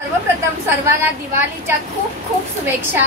सर्वप्रथम सर्वांना दिवाळीच्या खूप खूप शुभेच्छा।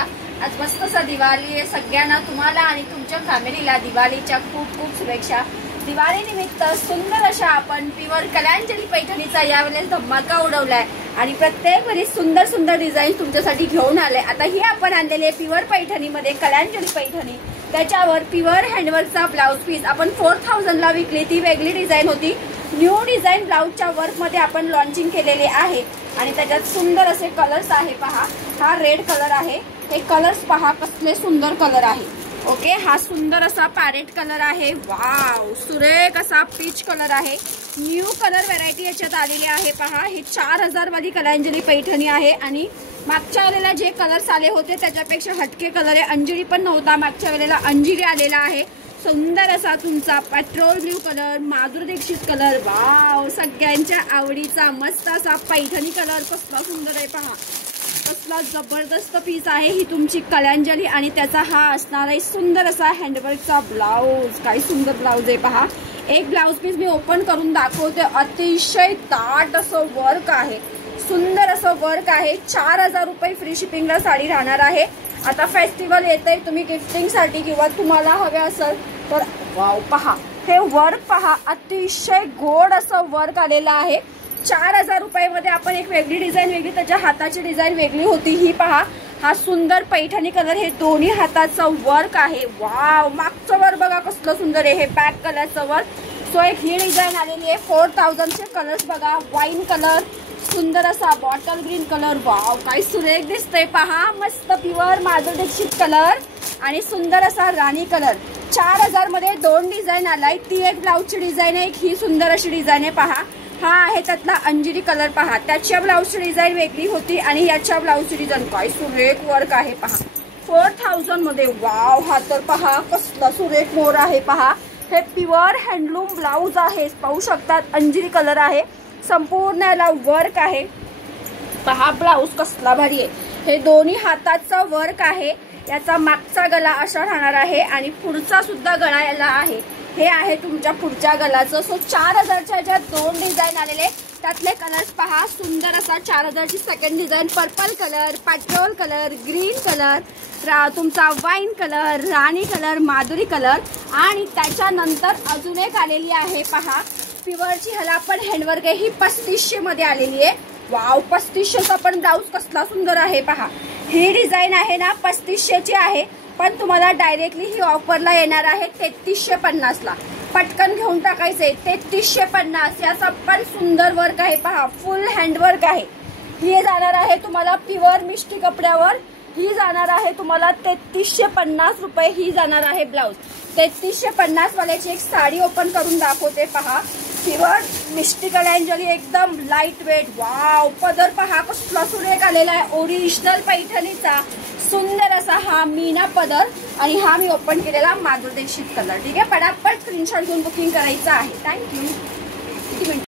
आज मस्त असा दिवाळी आहे, सगळ्यांना तुम्हाला आणि तुमच्या फॅमिलीला दिवाळीच्या खूप खूप शुभेच्छा। दिवाळी निमित्त सुंदर अशा आपण प्युअर कलांजली पैठणीचा यावेळेस धमाका उडवलाय आणि प्रत्येक वेळी सुंदर सुंदर डिझाईन तुमच्यासाठी घेऊन आले। आता ही आपण आणलेले प्युअर पैठणीमध्ये कलांजली पैठणी, त्याच्यावर प्युअर हँडवर्कचा ब्लाउज पीस आपण 4000 ला विकली, ती वेगळी डिझाईन होती। न्यू डिझाईन ब्लाउजच्या वर्क मध्ये आपण लॉन्चिंग केलेले आहे आणि त्याच्यात सुंदर असे कलर्स आहे। पहा, हा रेड कलर आहे, हे कलर्स पहा कसले सुंदर कलर आहे। ओके, हा सुंदर असा पॅरेट कलर आहे, वाव सुरेख असा पीच कलर आहे। न्यू कलर व्हरायटी याच्यात आलेली आहे। पहा, ही 4000 वाली कलांजली पैठणी आहे आणि मागच्या वेळेला जे कलर्स आले होते त्याच्यापेक्षा हटके कलर आहे। अंजिरी पण नव्हता, मागच्या वेळेला अंजिरी आलेला आहे। सुंदर असा तुमचा petrol blue colour, Madhuri Dixit colour, wow सगळ्यांच्या आवडीचा मस्त असा पैठणी कलर, कसला सुंदर आहे। पहा कसला जबरदस्त पीस आहे, ही तुमची कलांजली आणि त्याचा हा असणार आहे सुंदर असा हँडवर्कचा ब्लाउज। काय सुंदर ब्लाउज आहे। पहा, एक ब्लाउज पीस मी ओपन करून दाखवते, अतिशय ताट असं वर्क आहे, सुंदर असं वर्क आहे। 4000 रुपये फ्री शिपिंगला साडी राहणार आहे। आता फेस्टिवल येतंय, तुम्ही गिफ्टिंग साठी किंवा तुम्हाला हवे असेल तर वाव पहा, हे वर्क पहा, अतिशय गोड असं वर्क आलेलं आहे। 4000 रुपयामध्ये आपण एक वेगळी डिझाईन, वेगळी त्याच्या हाताची डिझाईन वेगळी होती। ही पहा, हा सुंदर पैठणी कलर, हे दोन्ही हाताचं वर्क आहे। वाव, मागचं वर्क बघा कसलं सुंदर आहे, हे बॅक कलरचं वर्क। सो एक ही डिझाईन आलेली आहे। 4000 चे कलर्स बघा, वाईन कलर, सुंदर असा बॉटल ग्रीन कलर, वाव काय सुरेख दिसतंय। पहा, मस्त प्युअर माधुरी दीक्षित कलर आणि सुंदर असा राणी कलर। 4000 मध्ये दोन डिझाईन आलाय, ती एक ब्लाउजची डिझाईन आहे, ही सुंदर अशी डिझाईन आहे। पहा, हा आहे त्यातला अंजिरी कलर, पहा त्याच्या ब्लाउजची डिझाईन वेगळी होती आणि याच्या ब्लाउजची डिझाईन, काय सुरेख वर्क आहे। पहा 4000 मध्ये, वाव हा तर पहा कसला सुरेख मोर आहे। पहा, हे प्युअर हँडलूम ब्लाउज आहे, पाहू शकतात, अंजिरी कलर आहे, संपूर्ण याला वर्क आहे। पहा ब्लाउज कसला भारी आहे, हे दोन्ही हाताचा वर्क आहे। याचा मागचा गला असा राहणार आहे आणि पुढचा सुद्धा गळा याला आहे, हे आहे तुमच्या पुढच्या गलाचं। सो 4000च्या ज्या दोन डिझाईन आलेले, त्यातले कलर्स पहा, सुंदर असा 4000 ची second design, purple colour, petrol colour, green colour, तुमचा वाईन कलर, राणी कलर, माधुरी कलर आणि त्याच्यानंतर अजून एक आलेली आहे। पहा, प्युअरची ह्याला पण हँडवर्क आहे, ही 3500 मध्ये आलेली आहे। वाव, 3500चा पण ब्लाउज कसला सुंदर आहे। पहा, ही डिझाईन आहे ना 3500 ची आहे, पण तुम्हाला डायरेक्टली ही ऑफरला येणार आहे 3350 ला। पटकन घेऊन टाकायचे 3350, याचा पण सुंदर वर्क आहे। पहा, फुल हँडवर्क आहे। ही जाणार आहे तुम्हाला प्युअर मिष्टी कपड्यावर, ही जाणार आहे तुम्हाला 3350 रुपये, ही जाणार आहे ब्लाउज। 3350 वाल्याची एक साडी ओपन करून दाखवते। पहा, प्युअर मिष्टी कलांजली, एकदम लाईट वेट, वाव पदर पहा कसला सुरेख आलेला आहे, ओरिजिनल पैठणीचा सुंदर असा हा मीना पदर आणि हा मी ओपन केलेला माधुरी दीक्षित कलर। ठीक आहे, पटापट स्क्रीनशॉट घेऊन बुकिंग करायचं आहे। थँक्यू।